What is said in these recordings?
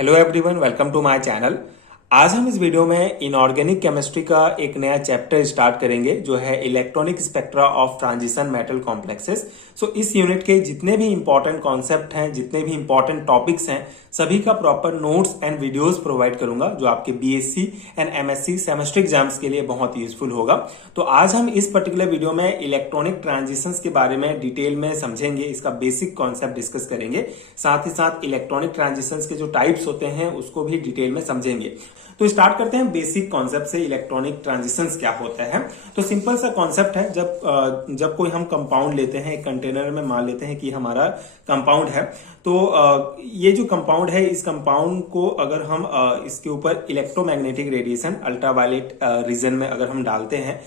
Hello everyone, welcome to my channel. आज हम इस वीडियो में इनऑर्गेनिक केमिस्ट्री का एक नया चैप्टर स्टार्ट करेंगे जो है electronic spectra of transition metal complexes. So इस यूनिट के जितने भी इंपॉर्टेंट कॉन्सेप्ट हैं, जितने भी इंपॉर्टेंट टॉपिक्स हैं, सभी का proper notes and videos provide करूंगा जो आपके BSc and MSc semester exams के लिए बहुत यूजफुल होगा। तो आज हम इस पर्टिकुलर वीडियो में इलेक्ट्रॉनिक ट्रांजिशंस के बारे में डिटेल में समझेंगे, इसका बेसिक कॉन्सेप्ट डिस्कस करेंगे। साथ ही साथ इलेक्ट्रॉनिक ट्रांजिशंस के जो टाइप्स होते हैं उसको भी डिटेल में समझेंगे। तो स्टार्ट करते हैं बेसिक कॉन्सेप्ट से। इलेक्ट्रॉनिक ट्रांजिशंस क्या होता है? तो सिंपल सा कॉन्सेप्ट है, जब कोई हम कंपाउंड लेते हैं, एक कंटेनर में मान लेते हैं कि हमारा कंपाउंड है, तो ये जो कंपाउंड है, इस कंपाउंड को अगर हम इसके ऊपर इलेक्ट्रोमैग्नेटिक रेडिएशन अल्ट्रावायलेट रीजन में अगर हम डालते हैं,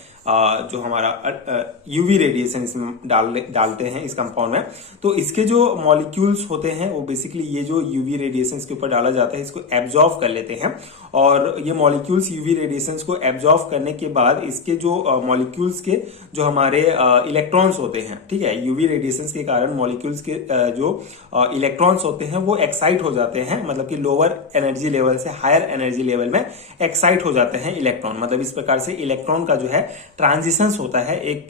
जो हमारा यूवी रेडिएशन इसमें डालते हैं इस कंपाउंड में, तो इसके जो मॉलिक्यूल्स होते हैं वो बेसिकली ये जो यूवी रेडिएशन इसके ऊपर डाला जाता है इसको एब्जॉर्व कर लेते हैं। और ये मॉलिक्यूल्स यूवी रेडिएशन को एब्जॉर्व करने के बाद इसके जो मॉलिक्यूल्स के जो हमारे इलेक्ट्रॉन्स होते हैं, ठीक है, यूवी रेडिएशन के कारण मॉलिक्यूल्स के जो इलेक्ट्रॉन्स होते हैं वो एक्साइट हो जाते हैं, मतलब कि लोअर एनर्जी लेवल से हायर एनर्जी लेवल में एक्साइट हो जाते हैं इलेक्ट्रॉन। मतलब इस प्रकार से इलेक्ट्रॉन का जो है ट्रांजिशंस होता है एक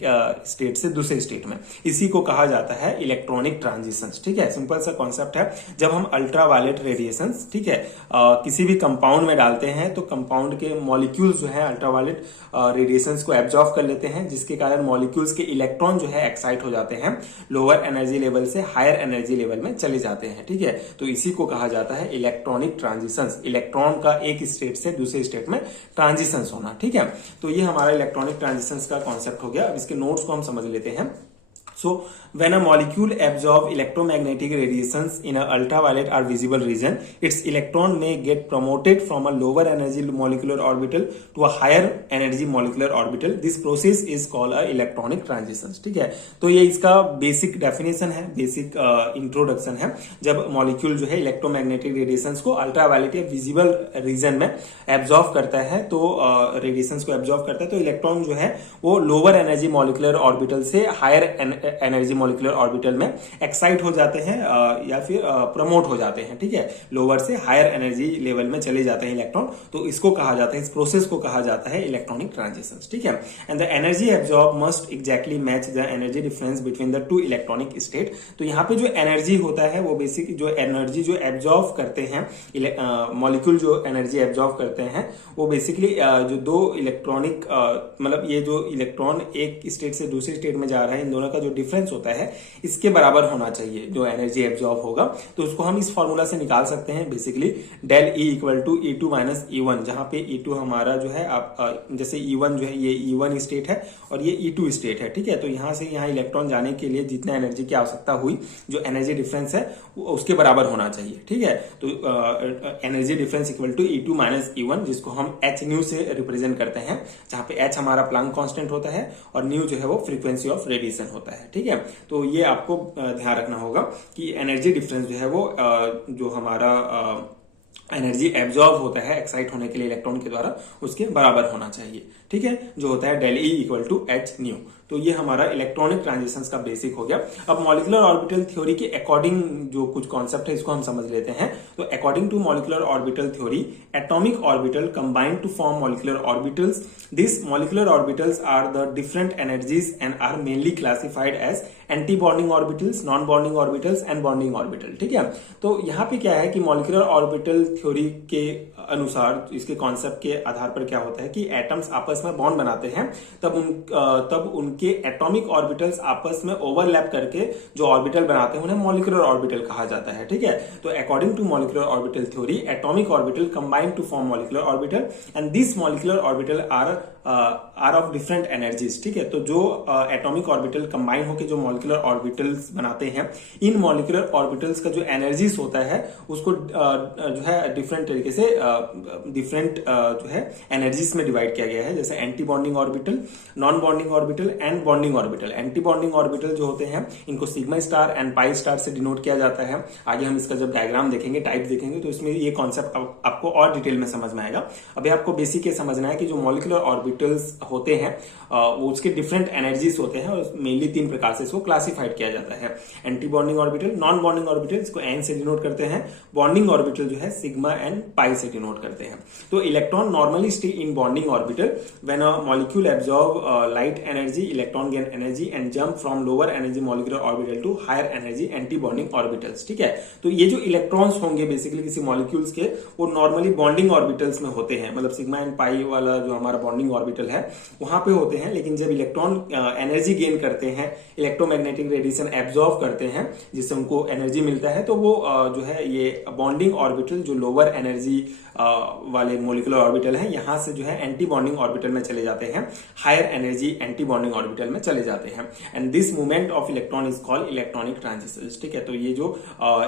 स्टेट से दूसरे स्टेट में, इसी को कहा जाता है इलेक्ट्रॉनिक ट्रांजिशंस। ठीक है, सिंपल सा कॉन्सेप्ट है। जब हम अल्ट्रावायलेट रेडिएशंस, ठीक है, किसी भी कंपाउंड में डालते हैं तो कंपाउंड के मॉलिक्यूल्स जो है अल्ट्रावायलेट रेडिएशंस को एब्जॉर्व कर लेते हैं, जिसके कारण मॉलिक्यूल्स के इलेक्ट्रॉन जो है एक्साइट हो जाते हैं, लोअर एनर्जी लेवल से हायर एनर्जी लेवल में चले जाते हैं। ठीक है, तो इसी को कहा जाता है इलेक्ट्रॉनिक ट्रांजिशंस, इलेक्ट्रॉन का एक स्टेट से दूसरे स्टेट में ट्रांजिशंस होना। ठीक है, तो ये हमारा इलेक्ट्रॉनिक ट्रांजिशंस का कॉन्सेप्ट हो गया। अब इसके नोट्स को हम समझ लेते हैं। So, when a molecule absorbs electromagnetic radiations in an ultraviolet or visible region, its electron may get promoted from a lower energy molecular orbital to a higher energy molecular orbital. This process is called a electronic transitions. ठीक है, तो ये इसका basic definition है, basic introduction है। जब molecule जो है इलेक्ट्रोमैग्नेटिक रेडिएशंस को अल्ट्रावायलेट या विजिबल रीजन में एब्जॉर्व करता है, तो रेडिएशंस को एब्जॉर्व करता है, तो इलेक्ट्रॉन जो है वो लोअर एनर्जी मॉलिक्यूलर ऑर्बिटल से हायर एनर्जी मॉलिक्यूलर ऑर्बिटल में एक्साइट हो जाते हैं या फिर प्रमोट हो जाते हैं। ठीक है, लोअर से हायर एनर्जी लेवल में चले जाते हैं इलेक्ट्रॉन, तो इसको कहा जाता है, इस प्रोसेस को कहा जाता है इलेक्ट्रॉनिक ट्रांजिशंस। ठीक है, and the energy absorb must exactly match the energy difference between the two electronic state. तो यहाँ पे जो एनर्जी होता है वो बेसिक जो एनर्जी जो एब्जॉर्व करते हैं मॉलिक्यूल, जो एनर्जी एब्जॉर्व करते हैं वो बेसिकली जो दो इलेक्ट्रॉनिक मतलब ये जो इलेक्ट्रॉन एक स्टेट से दूसरे स्टेट में जा रहा है, इन दोनों का जो डिफरेंस होता है इसके बराबर होना चाहिए जो एनर्जी एब्जॉर्ब होगा। तो उसको हम इस फॉर्मूला से निकाल सकते हैं, basically del E equal to E2 minus E1, जहां पे E2 हमारा जो है आप जैसे E1 जो है ये E1 स्टेट है और ये E2 स्टेट है। ठीक है, तो यहां से यहां इलेक्ट्रॉन जाने के लिए जितना एनर्जी की आवश्यकता हुई, जो एनर्जी डिफरेंस है उसके बराबर होना चाहिए। ठीक है, तो energy difference equal to E2 minus E1, जिसको हम एच न्यू से रिप्रेजेंट करते हैं, जहां पे एच हमारा प्लांक कांस्टेंट होता है और न्यू जो है वो फ्रीक्वेंसी ऑफ रेडिएशन होता है। ठीक है, तो ये आपको ध्यान रखना होगा कि एनर्जी डिफरेंस जो है वो जो हमारा एनर्जी एब्जॉर्ब होता है एक्साइट होने के लिए इलेक्ट्रॉन के द्वारा, उसके बराबर होना चाहिए। ठीक है, जो होता है del E equal to H nu. तो ये हमारा इलेक्ट्रॉनिक ट्रांजिशंस का बेसिक हो गया। अब मॉलिक्यूलर ऑर्बिटल थ्योरी के अकॉर्डिंग जो कुछ कॉन्सेप्ट है इसको हम समझ लेते हैं। तो according to molecular orbital theory, atomic orbital combine to form molecular orbitals. This molecular orbitals are the different energies and are mainly classified as anti bonding orbitals, non bonding orbitals and bonding orbital. ठीक है, तो यहाँ पे क्या है कि molecular orbital theory के अनुसार, इसके कॉन्सेप्ट के आधार पर क्या होता है कि एटम्स आपस में बॉन्ड बनाते हैं, तब उनके एटॉमिक ऑर्बिटल्स आपस में ओवरलैप करके जो ऑर्बिटल बनाते हैं उन्हें मॉलिक्यूलर ऑर्बिटल कहा जाता है। ठीक है, तो according to molecular orbital theory, atomic orbital combine to form molecular orbital and this molecular orbital are of different energies. ठीक है, तो जो एटॉमिक ऑर्बिटल कंबाइन होकर जो मॉलिक्यूलर ऑर्बिटल्स बनाते हैं, इन मॉलिक्यूलर ऑर्बिटल्स का जो एनर्जीज होता है उसको जो है डिफरेंट तरीके से डिफरेंट जो है एनर्जीज में डिवाइड किया गया है, जैसे anti bonding orbital, non bonding orbital and bonding orbital. Anti bonding orbital जो होते हैं इनको sigma star and pi star से डिनोट किया जाता है। आगे हम इसका जब डायग्राम देखेंगे, टाइप देखेंगे, तो इसमें ये कॉन्सेप्ट आपको और डिटेल में समझ में आएगा। अभी आपको बेसिक ये समझना है कि जो मॉलिक्यूलर ऑर्बिटल्स होते हैं वो उसके डिफरेंट एनर्जीज होते हैं और मेनली 3 प्रकार से इसको क्लासिफाइड किया जाता है। Anti bonding orbital, non bonding orbital, इसको एन से डिनोट करते हैं। बॉन्डिंग ऑर्बिटल जो है सिग्मा एंड पाई से डिनोट करते हैं। तो electron normally stay in bonding orbital when a molecule absorb light energy, electron gain energy and jump from lower energy molecular orbital to higher energy anti bonding orbitals. ठीक है, तो ये जो electrons होंगे बेसिकली किसी मॉलिक्यूल्स के, वो normally bonding orbitals में होते हैं, मतलब सिग्मा एंड पाई वाला जो हमारा बॉन्डिंग ऑर्बिटल है वहां पे होते हैं। लेकिन जब इलेक्ट्रॉन एनर्जी गेन करते हैं, इलेक्ट्रोमैग्नेटिक रेडिएशन एब्जॉर्ब करते हैं जिससे उनको एनर्जी मिलता है, तो वो जो है ये बॉन्डिंग ऑर्बिटल जो लोअर एनर्जी वाले मोलिकुलर ऑर्बिटल है यहां से जो है एंटी बॉन्डिंग ऑर्बिटल में चले जाते हैं, higher energy anti bonding orbital में चले जाते हैं। And this movement of electron is called electronic transitions. ठीक है, तो ये जो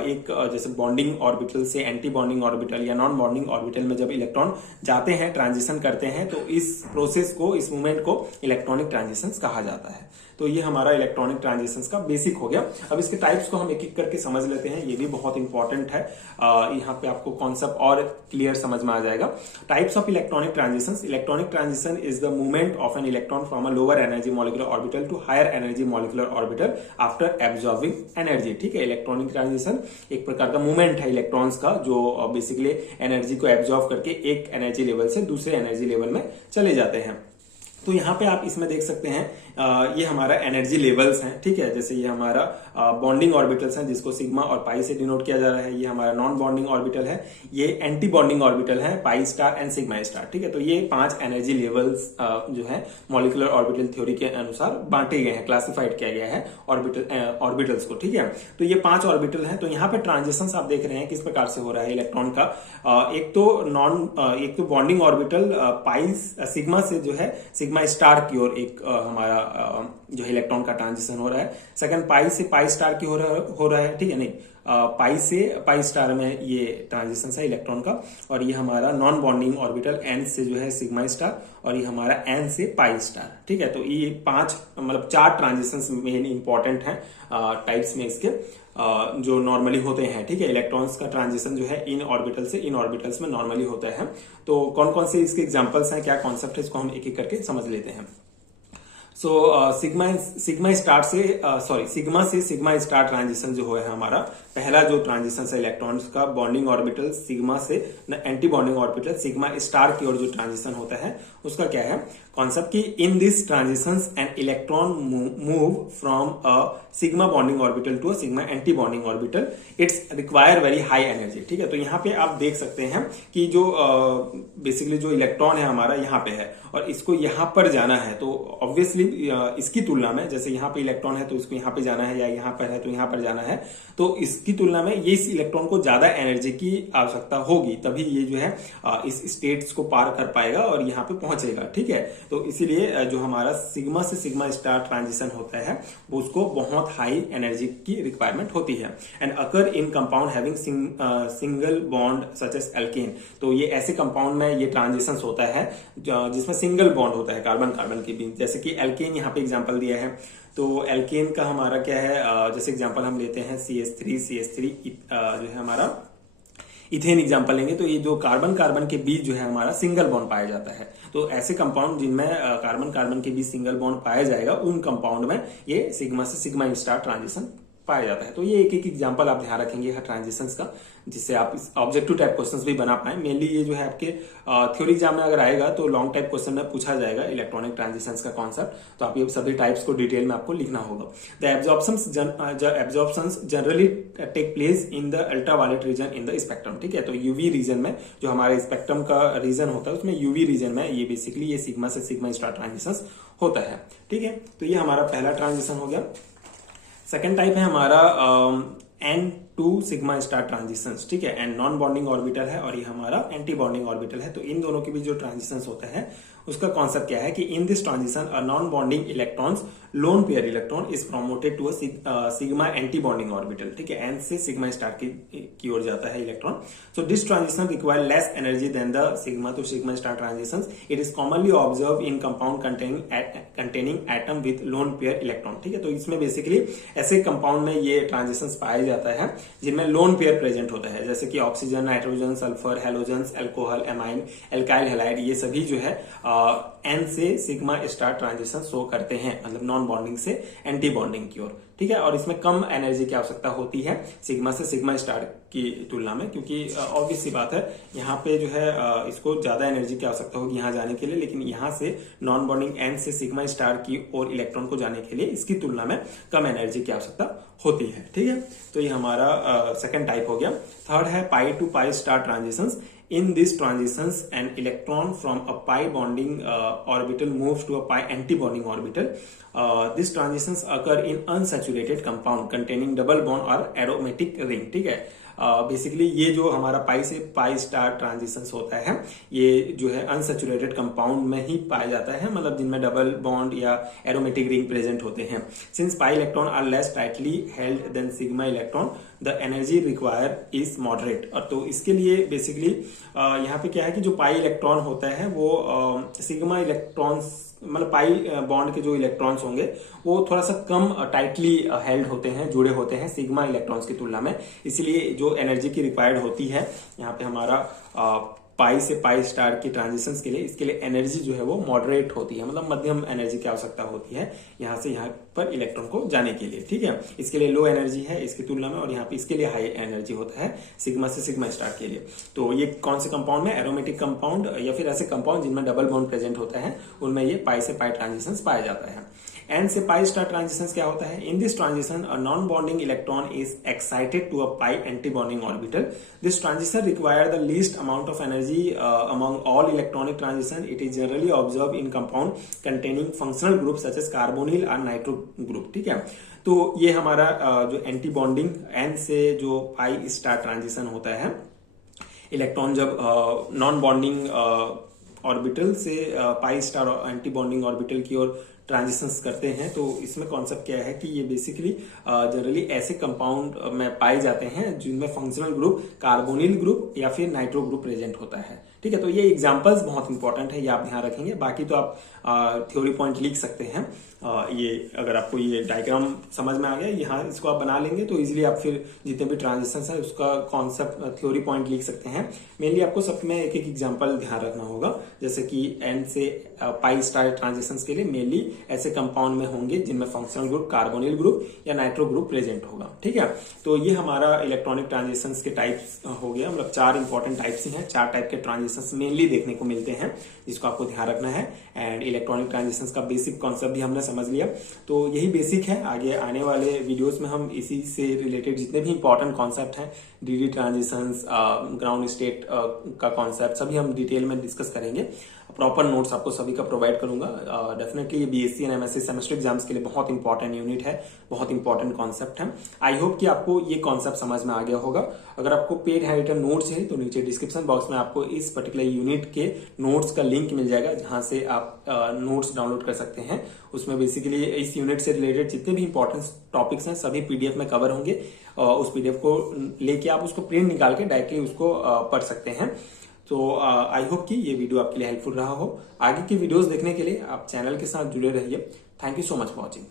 एक जैसे बॉन्डिंग ऑर्बिटल से एंटी बॉन्डिंग ऑर्बिटल या नॉन बॉन्डिंग ऑर्बिटल में जब इलेक्ट्रॉन जाते हैं, ट्रांजिशन करते हैं, तो इस प्रोसेस को, इस मूवमेंट को इलेक्ट्रॉनिक ट्रांजिशंस कहा जाता है। तो ये हमारा इलेक्ट्रॉनिक ट्रांजिशंस का बेसिक हो गया। अब इसके टाइप्स को हम एक एक करके समझ लेते हैं, ये भी बहुत इंपॉर्टेंट है। यहाँ पे आपको कॉन्सेप्ट और क्लियर समझ में आ जाएगा। Types of electronic transitions. Electronic transition is the movement of an electron from a lower energy molecular orbital to higher energy molecular orbital after absorbing energy. ठीक है, इलेक्ट्रॉनिक ट्रांजिशन एक प्रकार का मूवमेंट है इलेक्ट्रॉन्स का जो बेसिकली एनर्जी को absorb करके एक एनर्जी लेवल से दूसरे एनर्जी लेवल में चले जाते हैं। तो यहाँ पे आप इसमें देख सकते हैं ये हमारा एनर्जी लेवल्स हैं। ठीक है, जैसे ये हमारा बॉन्डिंग ऑर्बिटल्स हैं जिसको सिग्मा और पाई से डिनोट किया जा रहा है। ये हमारा नॉन बॉन्डिंग ऑर्बिटल है, ये एंटी बॉन्डिंग ऑर्बिटल है, pi star and sigma star. ठीक है, तो ये 5 एनर्जी लेवल्स जो है मॉलिक्यूलर ऑर्बिटल थ्योरी के अनुसार बांटे गए हैं, क्लासिफाइड किया गया है ऑर्बिटल्स को। ठीक है, तो ये 5 ऑर्बिटल हैं। तो यहाँ पे ट्रांजिशंस आप देख रहे हैं किस प्रकार से हो रहा है इलेक्ट्रॉन का। एक तो बॉन्डिंग ऑर्बिटल पाई सिग्मा से जो है सिग्मा स्टार की ओर एक हमारा जो है इलेक्ट्रॉन का ट्रांजिशन हो रहा है। सेकंड पाई से पाई स्टार की हो रहा है। ठीक है, नहीं पाई से पाई स्टार में ये ट्रांजिशन है इलेक्ट्रॉन का। और ये हमारा नॉन बॉन्डिंग ऑर्बिटल एन से जो है सिग्मा स्टार और ये हमारा एन से पाई स्टार। ठीक है, तो ये 4 ट्रांजिशन मेन इंपॉर्टेंट हैं टाइप्स में इसके जो नॉर्मली होते हैं। ठीक है, इलेक्ट्रॉन्स का ट्रांजिशन जो है इन ऑर्बिटल से इन ऑर्बिटल्स में नॉर्मली होता है। तो कौन कौन से इसके एग्जांपल्स हैं, क्या कॉन्सेप्ट है, इसको हम एक एक करके समझ लेते हैं। सो सिग्मा से सिग्मा स्टार ट्रांजिशन जो है हमारा पहला जो ट्रांजिशन है इलेक्ट्रॉन्स का, बॉन्डिंग ऑर्बिटल सिग्मा से anti bonding orbital sigma star की ओर जो ट्रांजिशन होता है उसका क्या है कॉन्सेप्ट कि in this transitions an electron move from a sigma bonding orbital to a sigma anti bonding orbital, it's require very high energy. ठीक है, तो यहाँ पे आप देख सकते हैं कि जो बेसिकली जो इलेक्ट्रॉन है हमारा यहाँ पे है और इसको यहाँ पर जाना है, तो ऑब्वियसली इसकी तुलना में जैसे यहाँ पे इलेक्ट्रॉन है तो इसको यहाँ पे जाना है या यहाँ पर है तो यहाँ पर जाना है, तो इसकी तुलना में ये इस इलेक्ट्रॉन को ज्यादा एनर्जी की आवश्यकता होगी, तभी ये जो है इस स्टेट्स को पार कर पाएगा और यहाँ पे पहुंचेगा। ठीक है, तो इसीलिए जो हमारा सिग्मा से सिग्मा स्टार ट्रांजिशन होता है वो उसको बहुत हाई एनर्जी की रिक्वायरमेंट होती है। And occur in compound having single bond such as alkane, तो ये ऐसे कंपाउंड में ये ट्रांजिशन होता है जिसमें सिंगल बॉन्ड होता है कार्बन कार्बन के बीच, जैसे कि एल्केन यहाँ पे एग्जांपल दिया है। तो एल्केन का हमारा क्या है, जैसे एग्जांपल हम लेते हैं CH3 जो है हमारा इथेन एग्जांपल लेंगे, तो ये जो कार्बन कार्बन के बीच जो है हमारा सिंगल बॉन्ड पाया जाता है। तो ऐसे कंपाउंड जिनमें कार्बन कार्बन के बीच सिंगल बॉन्ड पाया जाएगा उन कंपाउंड में ये सिग्मा से सिग्मा स्टार ट्रांजिशन पाया जाता है। तो ये एक एक एग्जांपल आप ध्यान रखेंगे हर ट्रांजिशंस का, जिससे आप इस ऑब्जेक्टिव टाइप क्वेश्चंस भी बना पाए। मेनली ये जो है आपके थ्योरी एग्जाम में अगर आएगा तो लॉन्ग टाइप क्वेश्चन में पूछा जाएगा इलेक्ट्रॉनिक ट्रांजिशंस का कॉन्सेप्ट, तो आप ये सभी टाइप्स को डिटेल में आपको लिखना होगा। The absorptions generally take place in the ultraviolet region in the spectrum. ठीक है, तो यूवी रीजन में जो हमारे स्पेक्ट्रम का रीजन होता है उसमें यूवी रीजन में ये बेसिकली ये सिग्मा से सिग्मा स्टार ट्रांजिशंस होता है। ठीक है, तो ये हमारा पहला ट्रांजिशन हो गया। सेकेंड टाइप है हमारा टू सिग्मा स्टार ट्रांजिशंस, ठीक है, एंड नॉन बॉन्डिंग ऑर्बिटल है और ये हमारा एंटी बॉन्डिंग ऑर्बिटल है। तो इन दोनों के बीच जो ट्रांजिशंस होता है उसका कॉन्सेप्ट क्या है कि in this transition a non bonding electrons lone pair electron is promoted to sigma anti bonding orbital, ठीक है, एन से सिग्मा स्टार की ओर जाता है electron. So this transition require less energy than the sigma to sigma star transitions. It is commonly observe in compound containing atom with lone pair electron, ठीक है। तो इसमें बेसिकली ऐसे कंपाउंड में ये ट्रांजिशंस पाया जाता है जिनमें लोन पेयर प्रेजेंट होता है, जैसे कि oxygen, nitrogen, sulphur, halogen, alcohol, amine, alkyl halide, ये सभी जो है एन से सिग्मा स्टार ट्रांजिशन शो करते हैं, मतलब नॉन बॉन्डिंग से एंटी बॉन्डिंग की ओर, ठीक है। और इसमें कम एनर्जी की आवश्यकता होती है सिग्मा से सिग्मा स्टार की तुलना में, क्योंकि ऑब्वियस सी बात है यहाँ पे जो है इसको ज्यादा एनर्जी की आवश्यकता होगी यहाँ जाने के लिए, लेकिन यहाँ से नॉन बॉन्डिंग एन से सिग्मा स्टार की ओर इलेक्ट्रॉन को जाने के लिए इसकी तुलना में कम एनर्जी की आवश्यकता होती है, ठीक है। तो ये हमारा सेकेंड टाइप हो गया। थर्ड है pi to pi star transitions. In these transitions, an electron from a pi bonding orbital moves to a pi anti-bonding orbital. These transitions occur in unsaturated compound containing double bond or aromatic ring, ठीक है। Basically ये जो हमारा पाई से पाई star transitions होता है ये जो है अनसैचुरेटेड कंपाउंड में ही पाया जाता है, मतलब जिनमें डबल बॉन्ड या एरोमेटिक रिंग प्रेजेंट होते हैं। Since pi electron are less tightly held than sigma electron, the energy require is moderate. और तो इसके लिए बेसिकली यहाँ पे क्या है कि जो पाई इलेक्ट्रॉन होता है वो सिग्मा इलेक्ट्रॉन्स, मतलब पाई बॉन्ड के जो इलेक्ट्रॉन्स होंगे वो थोड़ा सा कम टाइटली हेल्ड होते हैं, जुड़े होते हैं सिग्मा इलेक्ट्रॉन्स की तुलना में। इसलिए जो एनर्जी की रिक्वायर्ड होती है यहाँ पे हमारा पाई से पाई स्टार की ट्रांजिशंस के लिए, इसके लिए एनर्जी जो है वो मॉडरेट होती है, मतलब मध्यम एनर्जी की आवश्यकता होती है यहाँ से यहाँ पर इलेक्ट्रॉन को जाने के लिए, ठीक है। इसके लिए लो एनर्जी है इसकी तुलना में, और यहाँ पे इसके लिए हाई एनर्जी होता है सिग्मा से सिग्मा स्टार के लिए। तो ये कौन से कंपाउंड में, एरोमेटिक कंपाउंड या फिर ऐसे कंपाउंड जिनमें डबल बॉन्ड प्रेजेंट होता है उनमें ये पाई से पाई ट्रांजिशंस पाया जाता है। एन से पाई स्टार ट्रांजिशंस क्या होता है? In this transition a non bonding electron is excited to a pi anti bonding orbital. This transition require the least amount of energy among all electronic transition. It is generally observe in compound containing functional group such as carbonyl और nitro group, ठीक है। तो ये हमारा जो anti bonding N से जो pi star transition होता है, इलेक्ट्रॉन जब नॉन बॉन्डिंग ऑर्बिटल से pi star anti bonding orbital की ओर ट्रांजिशंस करते हैं, तो इसमें कॉन्सेप्ट क्या है कि ये बेसिकली जनरली ऐसे कंपाउंड में पाए जाते हैं जिनमें फंक्शनल ग्रुप कार्बोनिल ग्रुप या फिर नाइट्रो ग्रुप प्रेजेंट होता है, ठीक है। तो ये एग्जांपल्स बहुत इंपॉर्टेंट है, ये आप ध्यान रखेंगे। बाकी तो आप थ्योरी पॉइंट लिख सकते हैं। ये अगर आपको ये डायग्राम समझ में आ गया, यहाँ इसको आप बना लेंगे तो इजीली आप फिर जितने भी ट्रांजिशंस है उसका कॉन्सेप्ट थ्योरी पॉइंट लिख सकते हैं। मेनली आपको सब में एक एक एग्जांपल ध्यान रखना होगा, जैसे कि एन से पाई स्टार ट्रांजिशंस के लिए मेनली ऐसे कंपाउंड में होंगे जिनमें फंक्शनल ग्रुप कार्बोनिल ग्रुप या नाइट्रो ग्रुप प्रेजेंट होगा, ठीक है। तो ये हमारा इलेक्ट्रॉनिक ट्रांजिशंस के टाइप्स हो गया, मतलब 4 इंपॉर्टेंट टाइप्स हैं, 4 टाइप के ट्रांजिशंस मेनली देखने को मिलते हैं जिसको आपको ध्यान रखना है। एंड इलेक्ट्रॉनिक ट्रांजिशंस का बेसिक कॉन्सेप्ट भी हमने समझ लिया, तो यही बेसिक है। आगे आने वाले वीडियोस में हम इसी से रिलेटेड जितने भी इंपॉर्टेंट कॉन्सेप्ट हैं, डीडी ट्रांजिशंस, ग्राउंड स्टेट का कॉन्सेप्ट, सभी हम डिटेल में डिस्कस करेंगे। प्रॉपर नोट्स आपको सभी का प्रोवाइड करूंगा। डेफिनेटली ये BSc and MSc semester exams के लिए बहुत इंपॉर्टेंट यूनिट है, बहुत इंपॉर्टेंट कॉन्सेप्ट है। आई होप कि आपको ये कॉन्सेप्ट समझ में आ गया होगा। अगर आपको पेड हैंड रिटन नोट्स चाहिए तो नीचे डिस्क्रिप्शन बॉक्स में आपको इस पर्टिकुलर यूनिट के नोट्स का लिंक मिल जाएगा, जहां से आप नोट्स डाउनलोड कर सकते हैं। उसमें बेसिकली इस यूनिट से रिलेटेड जितने भी इंपॉर्टेंट टॉपिक्स हैं सभी पीडीएफ में कवर होंगे। उस पीडीएफ को लेके आप उसको प्रिंट निकाल के डायरेक्टली उसको पढ़ सकते हैं। तो आई होप कि ये वीडियो आपके लिए हेल्पफुल रहा हो। आगे की वीडियोस देखने के लिए आप चैनल के साथ जुड़े रहिए। Thank you so much for watching.